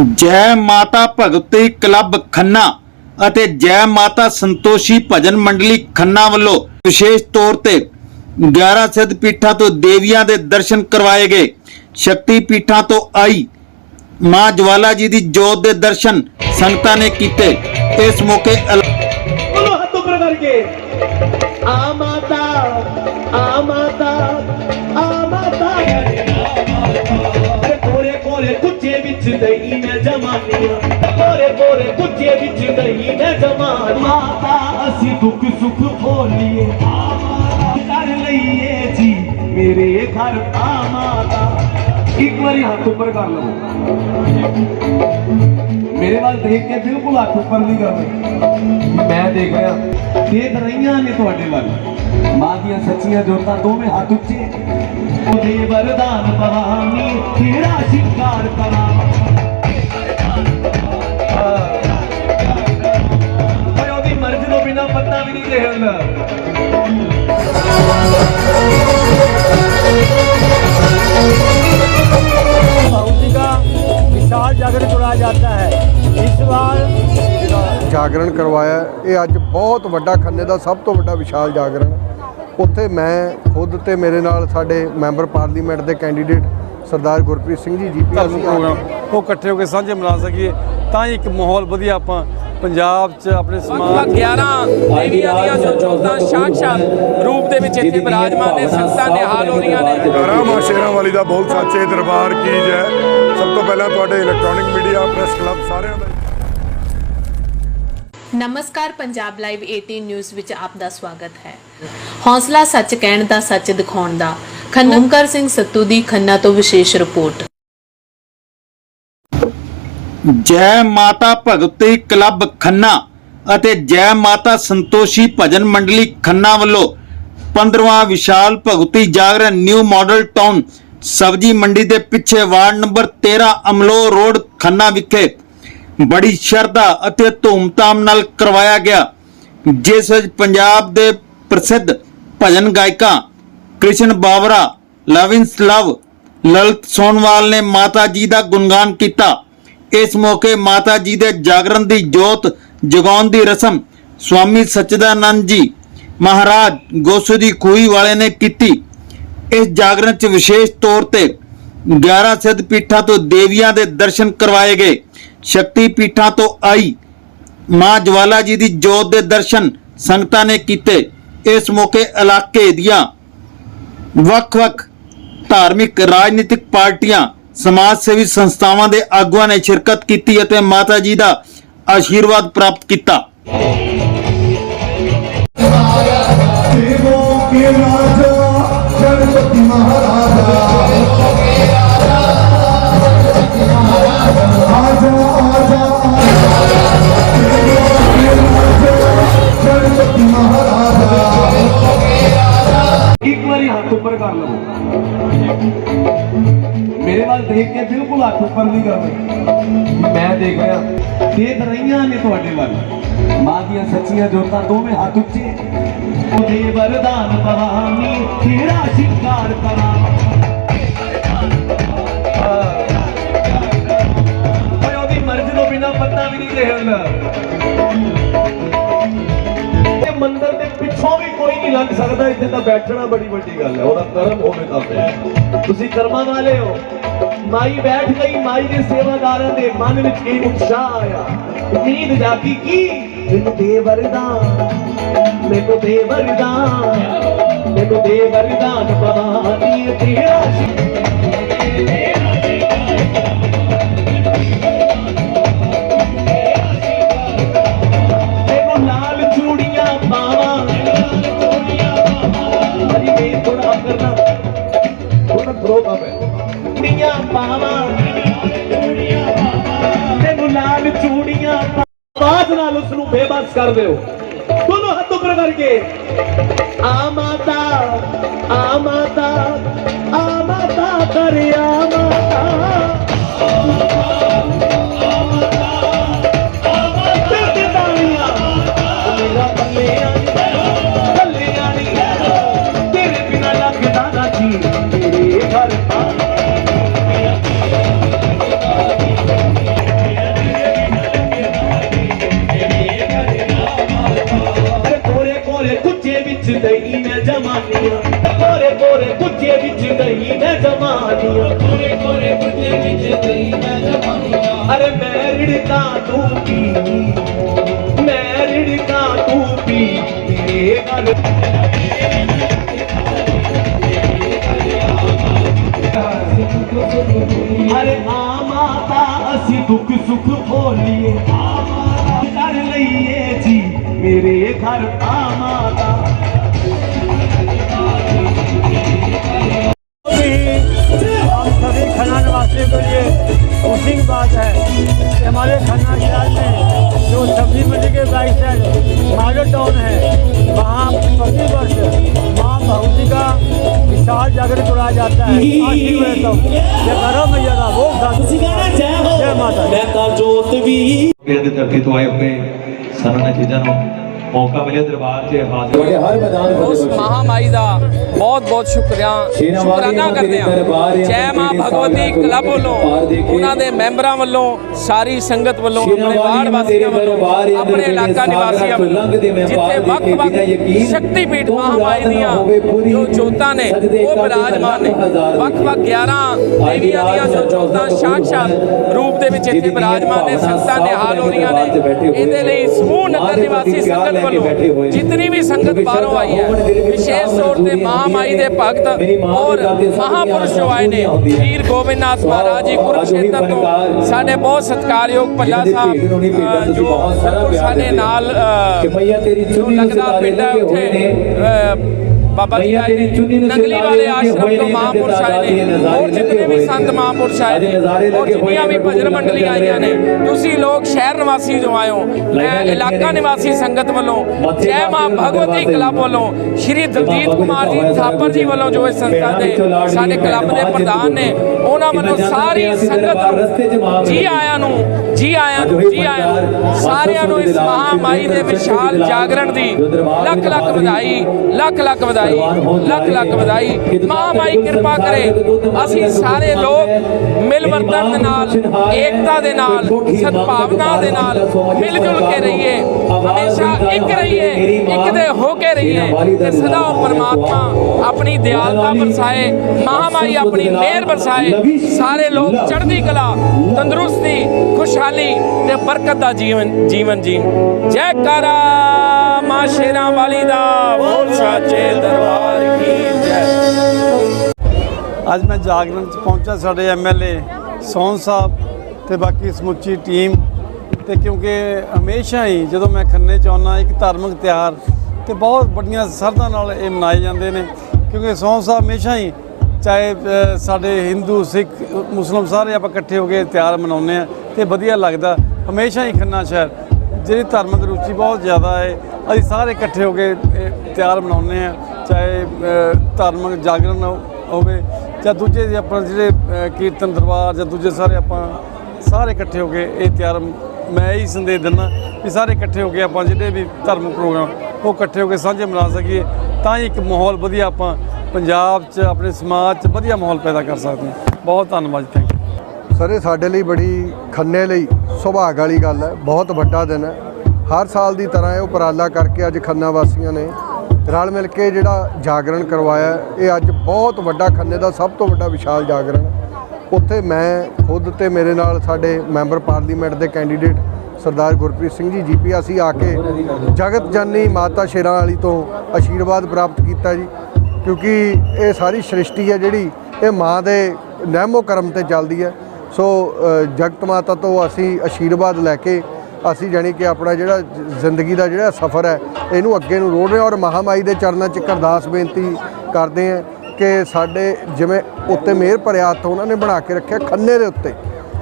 ਜੈ ਮਾਤਾ ਭਗਵਤੀ ਕਲੱਬ ਖੰਨਾ ਅਤੇ ਜੈ ਮਾਤਾ ਸੰਤੋਸ਼ੀ ਭਜਨ ਮੰਡਲੀ ਖੰਨਾ ਵੱਲੋਂ ਵਿਸ਼ੇਸ਼ ਤੌਰ ਤੇ 11 ਸਿੱਧ ਪੀਠਾਂ ਤੋਂ ਦੇਵੀਆਂ ਦੇ ਦਰਸ਼ਨ ਕਰਵਾਏ ਗਏ। ਸ਼ਕਤੀ ਪੀਠਾਂ ਤੋਂ ਆਈ ਮਾਂ ਜਵਾਲਾ ਜੀ ਦੀ ਜੋਤ ਦੇ ਦਰਸ਼ਨ ਸੰਗਤਾਂ ਨੇ ਕੀਤੇ। ਇਸ ਮੌਕੇ ਬੋਲੋ ਹੱਥ ਉੱਪਰ ਕਰਕੇ ਆ ਮਾਤਾ ਕੋਰੇ ਕੁੱਚੇ ਵਿੱਚ ਦਈ ਮੈਂ ਜਮਾਨ ਮਾਤਾ ਅਸੀਂ ਦੁੱਖ ਸੁੱਖ ਭੋਲੀਏ ਕਰ ਲਈਏ ਜੀ ਮੇਰੇ ਘਰ ਆ ਮਾਤਾ ਇੱਕ ਵਾਰੀ ਹੱਥ ਉੱਪਰ ਕਰ ਲਵੋ ਮੇਰੇ ਵੱਲ ਦੇਖ ਕੇ ਬਿਲਕੁਲ ਹੱਥ ਉੱਪਰ ਨਹੀਂ ਕਰਨਾ ਮੈਂ ਦੇਖ ਰਿਹਾ ਦੇਖ ਰਹੀਆਂ ਨੇ ਤੁਹਾਡੇ ਵੱਲ ਮਾਂ ਦੀਆਂ ਸੱਚੀਆਂ ਜੋਤਾਂ ਦੋਵੇਂ ਹੱਥ ਉੱਚੇ ਉਹਦੇ ਵਰਦਾਨ ਪਵਾਨੀ ਤੇਰਾ ਸ਼ਿੰਗਾਰ ਕਰਾਂ विशाल जागरण चलाया जाता है इस बार ਜਾਗਰਣ ਕਰਵਾਇਆ ਹੈ। ਇਹ ਅੱਜ ਬਹੁਤ ਵੱਡਾ ਖੰਨੇ ਦਾ ਸਭ ਤੋਂ ਵੱਡਾ ਵਿਸ਼ਾਲ ਜਾਗਰਣ ਉੱਥੇ ਮੈਂ ਖੁਦ ਤੇ ਮੇਰੇ ਨਾਲ ਸਾਡੇ ਮੈਂਬਰ ਪਾਰਲੀਮੈਂਟ ਦੇ ਕੈਂਡੀਡੇਟ ਸਰਦਾਰ ਗੁਰਪ੍ਰੀਤ ਸਿੰਘ ਜੀ ਜੀਪੀ ਧਾਰਮਿਕ ਪ੍ਰੋਗਰਾਮ ਉਹ ਇਕੱਠੇ ਹੋ ਕੇ ਸਾਂਝੇ ਮਨਾ ਸਕੀਏ ਤਾਂ ਹੀ ਇੱਕ ਮਾਹੌਲ ਵਧੀਆ ਆਪਾਂ ਪੰਜਾਬ 'ਚ ਆਪਣੇ ਸਮਾਜ ਲਗਭਗ 11 ਦੇਵੀਆਂ ਦੀਆਂ ਜੋ ਜੋਤਾਂ ਸਾਖਸ਼ਾਤ ਰੂਪ ਦੇ ਵਿੱਚ ਇੱਥੇ ਵਿਰਾਜਮਾਨ ਨੇ ਸੰਗਤਾਂ ਨਿਹਾਲ ਹੋ ਰਹੀਆਂ ਨੇ। ਕਾਰਾ ਮਾਂ ਸ਼ੇਰਾਂ ਵਾਲੀ ਦਾ ਬੋਲ ਸੱਚੇ ਦਰਬਾਰ ਕੀ ਜੈ। ਸਭ ਤੋਂ ਪਹਿਲਾਂ ਤੁਹਾਡੇ ਇਲੈਕਟ੍ਰੋਨਿਕ ਮੀਡੀਆ ਪ੍ਰੈਸ ਕਲੱਬ ਸਾਰਿਆਂ ਦਾ ਨਮਸਕਾਰ ਪੰਜਾਬ ਲਾਈਵ 18 ਨਿਊਜ਼ ਵਿੱਚ ਆਪ ਦਾ ਸਵਾਗਤ ਹੈ। ਹੌਸਲਾ ਸੱਚ ਕਹਿਣ ਦਾ ਸੱਚ ਦਿਖਾਉਣ ਦਾ। ਖੰਨਮਕਰ ਸਿੰਘ ਸੱਤੂ ਦੀ ਖੰਨਾ ਤੋਂ ਵਿਸ਼ੇਸ਼ ਰਿਪੋਰਟ। ਜੈ ਮਾਤਾ ਭਗਤੀ ਕਲੱਬ ਖੰਨਾ ਅਤੇ ਜੈ ਮਾਤਾ ਸੰਤੋਸ਼ੀ ਭਜਨ ਮੰਡਲੀ ਖੰਨਾ ਵੱਲੋਂ 15ਵਾਂ ਵਿਸ਼ਾਲ Bhagwati Jagran new model town ਸਬਜੀ ਮੰਡੀ ਦੇ ਪਿੱਛੇ ward number 13 Amloh road Khanna ਵਿਖੇ ਬੜੀ ਸ਼ਰਧਾ ਅਤੇ ਧੂਮਧਾਮ ਨਾਲ ਕਰਵਾਇਆ ਗਿਆ, ਜਿਸ ਵਿੱਚ ਪੰਜਾਬ ਦੇ ਪ੍ਰਸਿੱਧ ਭਜਨ ਗਾਇਕਾਂ ਕ੍ਰਿਸ਼ਨ ਬਾਵਰਾ, ਲਵਿੰਸ ਲਵ, ਲਲਿਤ ਸੋਨਵਾਲ ਨੇ ਮਾਤਾ ਜੀ ਦਾ ਗੁਣਗਾਨ ਕੀਤਾ। ਇਸ ਮੌਕੇ ਮਾਤਾ ਜੀ ਦੇ ਜਾਗਰਣ ਦੀ ਜੋਤ, ਜਗਾਉਣ ਦੀ ਰਸਮ ਸਵਾਮੀ ਸਚਿਦਾਨੰਦ ਜੀ ਮਹਾਰਾਜ ਗੋਸੂ ਦੀ ਖੂਹੀ ਵਾਲੇ ਨੇ ਕੀਤੀ। ਇਸ ਜਾਗਰਣ 'ਚ ਵਿਸ਼ੇਸ਼ ਤੌਰ ਤੇ 11 ਸਿੱਧ ਪੀਠਾਂ ਤੋਂ ਦੇਵੀਆਂ ਦੇ ਦਰਸ਼ਨ ਕਰਵਾਏ ਗਏ। ਸ਼ਕਤੀ ਪੀਠਾਂ ਤੋਂ ਆਈ ਮਾਂ ਜਵਾਲਾ ਜੀ ਦੀ ਜੋਤ ਦੇ ਦਰਸ਼ਨ ਸੰਗਤਾਂ ਨੇ ਕੀਤੇ। ਇਸ ਮੌਕੇ ਇਲਾਕੇ ਦੀਆਂ ਵੱਖ-ਵੱਖ ਧਾਰਮਿਕ, ਰਾਜਨੀਤਿਕ ਪਾਰਟੀਆਂ ਸਮਾਜ ਸੇਵੀ ਸੰਸਥਾਵਾਂ ਦੇ ਆਗੂਆਂ ਨੇ ਸ਼ਿਰਕਤ ਕੀਤੀ ਅਤੇ ਮਾਤਾ ਜੀ ਦਾ ਆਸ਼ੀਰਵਾਦ ਪ੍ਰਾਪਤ ਕੀਤਾ। ਇੱਕ ਵਾਰੀ ਹੱਥ ਉੱਪਰ ਕਰ ਲਵੋ। ਵੱਲ ਦੇਖ ਕੇ ਬਿਲਕੁਲ ਹੱਥ ਉੱਪਰ ਨਹੀਂ ਕਰਨਾ ਮੈਂ ਦੇਖ ਰਿਹਾ, ਦੇਖ ਰਹੀਆਂ ਨੇ ਤੁਹਾਡੇ ਵੱਲ। ਮਾਂ ਦੀਆਂ ਸੱਚੀਆਂ ਜੋਤਾਂ ਦੋਵੇਂ ਹੱਥ ਉੱਚੇ। ਉਹਦੇ ਵਰਦਾਨ ਪਵਾਨੀ ਤੇਰਾ ਸ਼ਿੰਗਾਰ ਕਰਾਂ। ਓਏ ਮਰਜ਼ੀ ਤੋਂ ਬਿਨਾ ਪੱਤਾ ਵੀ ਨਹੀਂ ਦੇਹੰਦਾ ਇਹ ਮੰਦਰ ਦੇ ਪਿੱਛੋਂ ਵੀ ਕੋਈ ਨਹੀਂ ਲੰਘ ਸਕਦਾ, ਇੱਥੇ ਤਾਂ ਬੈਠਣਾ ਬੜੀ ਵੱਡੀ ਗੱਲ ਹੈ। ਉਹਦਾ ਕਰਮ ਹੋਵੇ ਤਾਂ ਫਿਰ। ਤੁਸੀਂ ਕਰਮਾਂ ਵਾਲੇ ਹੋ। ਮਾਈ ਬੈਠ ਗਈ, ਮਾਈ ਦੇ ਸੇਵਾਦਾਰਾਂ ਦੇ ਮਨ ਵਿੱਚ ਇਹ ਉਤਸ਼ਾਹ ਆਇਆ? ਉਮੀਦ ਜਾਗੀ ਕੀ? ਮੈਨੂੰ ਦੇ ਵਰਦਾਨ, ਮੈਨੂੰ ਦੇ ਵਰਦਾਨ, ਮੈਨੂੰ ਦੇ ਵਰਦਾਨ ਭਵਾਨੀ ਤੇਰਾ ਸ਼ਿ- ਚੂੜੀਆਂ ਪਾਵਾਂ ਕਰਨਾ ਪਾਵਾਂ ਮੈਨੂੰ ਲਾਲ ਚੂੜੀਆਂ ਆਵਾਜ਼ ਨਾਲ ਉਸ ਨੂੰ ਬੇਬਸ ਕਰ ਦਿਓ। ਦੋਨੋਂ ਹੱਥ ਉੱਪਰ ਕਰਕੇ। ਆ ਮਾਤਾ ਜਵਾਨੀਆਂ ਕੋਰੇ ਕੋਰੇ ਬੰਦੇ ਵਿੱਚ ਤੇਰੀ ਮੈਂ ਜਵਾਨੀਆਂ ਅਰੇ ਮੈਂ ਰਿੜਕਾ ਤੂੰ ਪੀ। ਮੈਂ ਰਿੜਕਾ ਤੂੰ ਪੀ। ਤੇਰੇ ਗੱਲ ਅਰੇ ਆ ਮਾਤਾ, ਅਸੀਂ ਦੁੱਖ ਸੁੱਖ ਹੋਲੀਏ ਕਰ ਲਈਏ ਜੀ, ਮੇਰੇ ਘਰ ਆ। तो ये खुशी की बात है कि हमारे खन्ना शहर में जो सब्ज़ी मंडी के राइट साइड माडल टाउन है वहाँ प्रति वर्ष माँ भगवती का विशाल जागरण कराया जाता है। तो ये घरों में वो जय माता ज्योत भी करती तो आए अपने सरना चीज़ा ਮੌਕਾ ਮਿਲਿਆ ਦਰਬਾਰ 'ਚ ਹਾਜ਼ਰ ਉਸ ਮਹਾਮਾਈ ਦਾ ਬਹੁਤ ਬਹੁਤ ਸ਼ੁਕਰੀਆ। ਸ਼ੁਕਰਾਨਾ ਕਰਦੇ ਹਾਂ। ਜੈ ਮਾਂ ਭਗਵਤੀ ਕਲੱਬ ਵੱਲੋਂ ਉਹਨਾਂ ਦੇ ਮੈਂਬਰਾਂ ਵੱਲੋਂ ਸਾਰੀ ਸੰਗਤ ਵੱਲੋਂ ਆਪਣੇ ਵਾਰਡ ਵਾਸੀਆਂ ਵੱਲੋਂ ਆਪਣੇ ਇਲਾਕਾ ਨਿਵਾਸੀਆਂ ਵੱਲੋਂ ਜਿੱਥੇ ਵੱਖ-ਵੱਖ ਸ਼ਕਤੀਪੀਠ ਮਹਾਮਾਈ ਦੀਆਂ ਜੋ ਜੋਤਾਂ ਨੇ ਉਹ ਬਿਰਾਜਮਾਨ ਨੇ। ਵੱਖ-ਵੱਖ 11 ਦੇਵੀਆਂ ਦੀਆਂ ਜੋ ਜੋਤਾਂ ਸਾਖਸ਼ਾਤ ਰੂਪ ਦੇ ਵਿੱਚ ਇੱਥੇ ਬਿਰਾਜਮਾਨ ਨੇ ਸੰਗਤਾਂ ਨਿਹਾਲ ਹੋ ਰਹੀਆਂ ਨੇ। ਇਹਦੇ ਲਈ ਸਮੂਹ ਨਗਰ ਨਿਵਾਸੀ ਸੰਗਤ ਵੱਲੋਂ ਜਿਤਨੀ ਵੀ ਸੰਗਤ ਬਾਹਰੋਂ ਆਈ ਹੈ ਵਿਸ਼ੇਸ਼ ਤੌਰ ਤੇ ਮਹਾਮਾਈ ਦੇ ਭਗਤ ਔਰ ਮਹਾਪੁਰਸ਼ ਜੋ ਆਏ ਨੇ ਵੀਰ ਗੋਬਿੰਦਨਾਥ ਮਹਾਰਾਜ ਜੀ ਕੁਰੂਕਸ਼ੇਤਰ ਤੋਂ ਸਾਡੇ ਬਹੁਤ ਸਤਿਕਾਰਯੋਗ ਪੱਲਾ ਸਾਹਿਬ ਜੋ ਸਾਡੇ ਨਾਲ ਲੱਗਦਾ ਪਿੰਡ ਉੱਥੇ ਬਾਬਾ ਜੀ ਆਏ ਨੰਗਲੀ ਵਾਲੇ ਆਸ਼ਰਮ ਤੋਂ ਮਹਾਪੁਰਸ਼ ਆਏ ਨੇ। ਹੋਰ ਜਿਤਨੇ ਵੀ ਸੰਤ ਮਹਾਪੁਰਸ਼ ਆਏ ਨੇ ਔਰ ਜਿੰਨੀਆਂ ਵੀ ਭਜਨ ਮੰਡਲੀਆਂ ਆਈਆਂ ਨੇ ਤੁਸੀਂ ਲੋਕ ਸ਼ਹਿਰ ਨਿਵਾਸੀ ਜੋ ਆਏ ਹੋ। ਮੈਂ ਇਲਾਕਾ ਨਿਵਾਸੀ ਸੰਗਤ ਵੱਲੋਂ ਜੈ ਮਾਂ ਭਗਵਤੀ ਕਲੱਬ ਵੱਲੋਂ ਸ਼੍ਰੀ ਦਲਜੀਤ ਕੁਮਾਰ ਜੀ ਥਾਪਰ ਜੀ ਵੱਲੋਂ ਜੋ ਇਸ ਸੰਸਥਾ ਦੇ ਸਾਡੇ ਕਲੱਬ ਦੇ ਪ੍ਰਧਾਨ ਨੇ ਉਹਨਾਂ ਵੱਲੋਂ ਸਾਰੀ ਸੰਗਤ ਜੀ ਆਇਆਂ ਨੂੰ ਜੀ ਆਇਆਂ ਨੂੰ ਜੀ ਆਇਆਂ ਸਾਰਿਆਂ ਨੂੰ ਇਸ ਮਹਾਮਾਈ ਦੇ ਵਿਸ਼ਾਲ ਜਾਗਰਣ ਦੀ ਲੱਖ ਲੱਖ ਵਧਾਈ ਲੱਖ ਲੱਖ ਵਧਾਈ ਲੱਖ ਲੱਖ ਵਧਾਈ। ਮਹਾਮਾਈ ਕਿਰਪਾ ਕਰੇ। ਅਸੀਂ ਸਾਰੇ ਲੋਕ ਮਿਲ ਵਰਤਣ ਦੇ ਨਾਲ ਏਕਤਾ ਦੇ ਨਾਲ ਸਦਭਾਵਨਾ ਦੇ ਨਾਲ ਮਿਲ ਜੁਲ ਕੇ ਰਹੀਏ। ਹਮੇਸ਼ਾ ਇੱਕ ਰਹੀਏ। ਇੱਕ ਦੇ ਹੋ ਕੇ ਰਹੀਏ ਤੇ ਸਦਾ ਪਰਮਾਤਮਾ ਆਪਣੀ ਦਿਆਲਤਾ ਵਰਸਾਏ ਮਹਾਮਾਈ ਆਪਣੀ ਮਿਹਰ ਵਰਸਾਏ ਸਾਰੇ ਲੋਕ ਚੜ੍ਹਦੀ ਕਲਾ ਤੰਦਰੁਸਤੀ ਖੁਸ਼ਹਾਲੀ ਤੇ ਬਰਕਤ ਦਾ ਜੀਵਨ ਜੀਵਨ ਜੀਣ ਜੈ। ਕਾਰਾ ਮਾਂ ਸ਼ੇਰਾਂ ਵਾਲੀ ਦਾ ਬੋਲ ਸਾਚੇ ਦਰਬਾਰ ਕੀ ਜੈ। ਅੱਜ ਮੈਂ ਜਾਗਰਣ 'ਚ ਪਹੁੰਚਾ ਸਾਡੇ ਐਮਐਲਏ ਸੋਹਣ ਸਾਹਿਬ ਤੇ ਬਾਕੀ ਸਮੁੱਚੀ ਟੀਮ ਤੇ ਕਿਉਂਕਿ ਹਮੇਸ਼ਾ ਹੀ ਜਦੋਂ ਮੈਂ ਖੰਨੇ 'ਚ ਆਉਣਾ ਇੱਕ ਧਾਰਮਿਕ ਤਿਉਹਾਰ ਤੇ ਬਹੁਤ ਵੱਡੀਆਂ ਸਰਧਾ ਨਾਲ ਇਹ ਮਨਾਏ ਜਾਂਦੇ ਨੇ। ਕਿਉਂਕਿ ਸੋਹਣ ਸਾਹਿਬ ਹਮੇਸ਼ਾ ਹੀ ਚਾਹੇ ਸਾਡੇ ਹਿੰਦੂ, ਸਿੱਖ, ਮੁਸਲਮ ਸਾਰੇ ਆਪਾਂ ਇਕੱਠੇ ਹੋ ਕੇ ਤਿਉਹਾਰ ਮਨਾਉਂਦੇ ਆ। ਤੇ ਵਧੀਆ ਲੱਗਦਾ। ਹਮੇਸ਼ਾ ਹੀ ਖੰਨਾ ਸ਼ਹਿਰ, ਜਿਹੜੀ ਧਾਰਮਿਕ ਰੁਚੀ ਬਹੁਤ ਜ਼ਿਆਦਾ ਹੈ। ਅਸੀਂ ਸਾਰੇ ਇਕੱਠੇ ਹੋ ਕੇ ਇਹ ਤਿਉਹਾਰ ਮਨਾਉਂਦੇ ਆ ਚਾਹੇ ਧਾਰਮਿਕ ਜਾਗਰਣ ਹੋਵੇ, ਜਾਂ ਦੂਜੇ ਦੇ ਆਪਾਂ ਜਿਹੜੇ ਕੀਰਤਨ ਦਰਬਾਰ ਜਾਂ ਦੂਜੇ ਸਾਰੇ ਆਪਾਂ ਸਾਰੇ ਇਕੱਠੇ ਹੋ ਕੇ ਇਹ ਤਿਆਰ ਮੈਂ ਇਹੀ ਸੰਦੇਸ਼ ਦਿੰਦਾ ਵੀ ਸਾਰੇ ਇਕੱਠੇ ਹੋ ਕੇ ਆਪਾਂ ਜਿਹੜੇ ਵੀ ਧਰਮ ਪ੍ਰੋਗਰਾਮ, ਉਹ ਇਕੱਠੇ ਹੋ ਕੇ ਸਾਂਝੇ ਮਨਾ ਸਕੀਏ, ਤਾਂ ਹੀ ਇੱਕ ਮਾਹੌਲ ਵਧੀਆ ਆਪਾਂ ਪੰਜਾਬ 'ਚ, ਆਪਣੇ ਸਮਾਜ 'ਚ ਵਧੀਆ ਮਾਹੌਲ ਪੈਦਾ ਕਰ ਸਕਦੇ ਹਾਂ। ਬਹੁਤ ਧੰਨਵਾਦ ਥੈਂਕ ਯੂ ਸਰ ਇਹ ਸਾਡੇ ਲਈ ਬੜੀ ਖੰਨੇ ਲਈ ਸੁਭਾਗ ਵਾਲੀ ਗੱਲ ਹੈ, ਬਹੁਤ ਵੱਡਾ ਦਿਨ ਹੈ ਹਰ ਸਾਲ ਦੀ ਤਰ੍ਹਾਂ ਇਹ ਉਪਰਾਲਾ ਕਰਕੇ ਅੱਜ ਖੰਨਾ ਵਾਸੀਆਂ ਨੇ ਰਲ ਮਿਲ ਕੇ ਜਿਹੜਾ ਜਾਗਰਣ ਕਰਵਾਇਆ ਇਹ ਅੱਜ ਬਹੁਤ ਵੱਡਾ ਖੰਨੇ ਦਾ ਸਭ ਤੋਂ ਵੱਡਾ ਵਿਸ਼ਾਲ ਜਾਗਰਣ ਹੈ। ਉੱਥੇ ਮੈਂ ਖੁਦ ਤੇ ਮੇਰੇ ਨਾਲ ਸਾਡੇ ਮੈਂਬਰ ਪਾਰਲੀਮੈਂਟ ਦੇ ਕੈਂਡੀਡੇਟ ਸਰਦਾਰ ਗੁਰਪ੍ਰੀਤ ਸਿੰਘ ਜੀ, ਜੀਪੀ ਅਸੀਂ ਆ ਕੇ ਜਗਤ ਜਾਨੀ ਮਾਤਾ ਸ਼ੇਰਾਂ ਵਾਲੀ ਤੋਂ ਆਸ਼ੀਰਵਾਦ ਪ੍ਰਾਪਤ ਕੀਤਾ ਜੀ, ਕਿਉਂਕਿ ਇਹ ਸਾਰੀ ਸ੍ਰਿਸ਼ਟੀ ਹੈ ਜਿਹੜੀ ਇਹ ਮਾਂ ਦੇ ਨਹਿਮੋ ਕਰਮ ਤੇ ਚੱਲਦੀ ਹੈ ਸੋ ਜਗਤ ਮਾਤਾ ਤੋਂ ਅਸੀਂ ਆਸ਼ੀਰਵਾਦ ਲੈ ਕੇ ਅਸੀਂ ਜਾਣੀ ਕਿ ਆਪਣਾ ਜਿਹੜਾ ਜ਼ਿੰਦਗੀ ਦਾ ਜਿਹੜਾ ਸਫ਼ਰ ਹੈ, ਇਹਨੂੰ ਅੱਗੇ ਨੂੰ ਰੋੜ ਰਹੇ ਔਰ ਮਹਾਮਾਈ ਦੇ ਚਰਨਾਂ 'ਚ ਇੱਕ ਅਰਦਾਸ ਬੇਨਤੀ ਕਰਦੇ ਹਾਂ ਕਿ ਸਾਡੇ ਜਿਵੇਂ ਉੱਤੇ ਮਿਹਰ ਭਰਿਆ ਹੱਥ ਉਹਨਾਂ ਨੇ ਬਣਾ ਕੇ ਰੱਖਿਆ ਖੰਨੇ ਦੇ ਉੱਤੇ,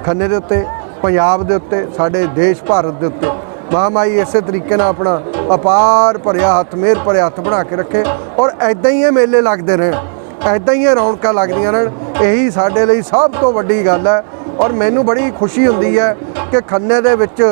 ਖੰਨੇ ਦੇ ਉੱਤੇ, ਪੰਜਾਬ ਦੇ ਉੱਤੇ, ਸਾਡੇ ਦੇਸ਼ ਭਾਰਤ ਦੇ ਉੱਤੇ। ਮਹਾਮਾਈ ਇਸੇ ਤਰੀਕੇ ਨਾਲ ਆਪਣਾ ਅਪਾਰ ਭਰਿਆ ਹੱਥ ਮਿਹਰ ਭਰਿਆ ਹੱਥ ਬਣਾ ਕੇ ਰੱਖੇ ਔਰ ਐਦਾਂ ਹੀ ਇਹ ਮੇਲੇ ਲੱਗਦੇ ਰਹਿਣ ਐਦਾਂ ਹੀ ਇਹ ਰੌਣਕਾਂ ਲੱਗਦੀਆਂ ਰਹਿਣ। ਇਹੀ ਸਾਡੇ ਲਈ ਸਭ ਤੋਂ ਵੱਡੀ ਗੱਲ ਹੈ ਔਰ ਮੈਨੂੰ ਬੜੀ ਖੁਸ਼ੀ ਹੁੰਦੀ ਹੈ ਕਿ ਖੰਨੇ ਦੇ ਵਿੱਚ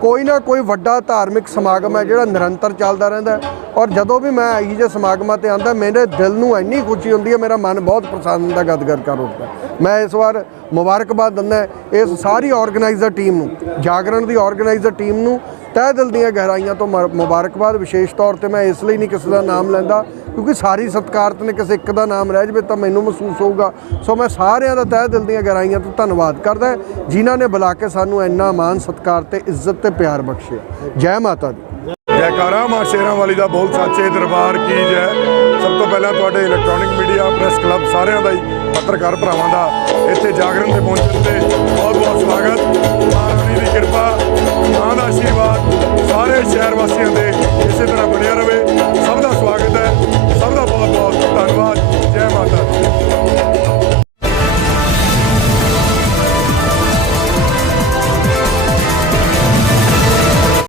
ਕੋਈ ਨਾ ਕੋਈ ਵੱਡਾ ਧਾਰਮਿਕ ਸਮਾਗਮ ਹੈ ਜਿਹੜਾ ਨਿਰੰਤਰ ਚੱਲਦਾ ਰਹਿੰਦਾ ਔਰ ਜਦੋਂ ਵੀ ਮੈਂ ਇਹੋ ਜਿਹੇ ਸਮਾਗਮਾਂ ਤੇ ਆਉਂਦਾ, ਮੇਰੇ ਦਿਲ ਨੂੰ ਇੰਨੀ ਖੁਸ਼ੀ ਹੁੰਦੀ ਹੈ, ਮੇਰਾ ਮਨ ਬਹੁਤ ਪ੍ਰਸੰਨ ਹੁੰਦਾ ਗਦਗਦ ਕਰ ਉੱਠਦਾ। ਮੈਂ ਇਸ ਵਾਰ ਮੁਬਾਰਕਬਾਦ ਦਿੰਦਾ ਇਸ ਸਾਰੀ ਆਰਗੇਨਾਈਜ਼ਰ ਟੀਮ ਨੂੰ, ਜਾਗਰਣ ਦੀ ਆਰਗੇਨਾਈਜ਼ਰ ਟੀਮ ਨੂੰ, ਤਹਿ ਦਿਲ ਦੀਆਂ ਗਹਿਰਾਈਆਂ ਤੋਂ ਮੁਬਾਰਕਬਾਦ। ਵਿਸ਼ੇਸ਼ ਤੌਰ ਤੇ ਮੈਂ ਇਸ ਲਈ ਨਹੀਂ ਕਿਸੇ ਦਾ ਨਾਮ ਲੈਂਦਾ ਕਿਉਂਕਿ ਸਾਰੀ ਸਤਿਕਾਰਤ ਨੇ, ਕਿਸੇ ਇੱਕ ਦਾ ਨਾਮ ਰਹਿ ਜਾਵੇ ਤਾਂ ਮੈਨੂੰ ਮਹਿਸੂਸ ਹੋਊਗਾ। ਸੋ ਮੈਂ ਸਾਰਿਆਂ ਦਾ ਤਹਿ ਦਿਲ ਦੀਆਂ ਗਹਿਰਾਈਆਂ ਤੋਂ ਧੰਨਵਾਦ ਕਰਦਾ ਜਿਨ੍ਹਾਂ ਨੇ ਬੁਲਾ ਕੇ ਸਾਨੂੰ ਇੰਨਾ ਮਾਨ ਸਤਿਕਾਰ ਤੇ ਇੱਜ਼ਤ ਤੇ ਪਿਆਰ ਬਖਸ਼ਿਆ। ਜੈ ਮਾਤਾ ਦੀ। ਜੈਕਾਰਾ, ਮਾਂ ਸ਼ੇਰਾਂ ਵਾਲੀ ਦਾ ਬੋਲ ਸੱਚੇ ਦਰਬਾਰ ਕੀ ਜੈ। ਸਭ ਤੋਂ ਪਹਿਲਾਂ ਤੁਹਾਡੇ ਇਲੈਕਟ੍ਰੋਨਿਕ ਮੀਡੀਆ ਪ੍ਰੈਸ ਕਲੱਬ ਸਾਰਿਆਂ ਦਾ ਹੀ ਪੱਤਰਕਾਰ ਭਰਾਵਾਂ ਦਾ ਇੱਥੇ ਜਾਗਰਣ ਤੇ ਪਹੁੰਚਣ ਤੇ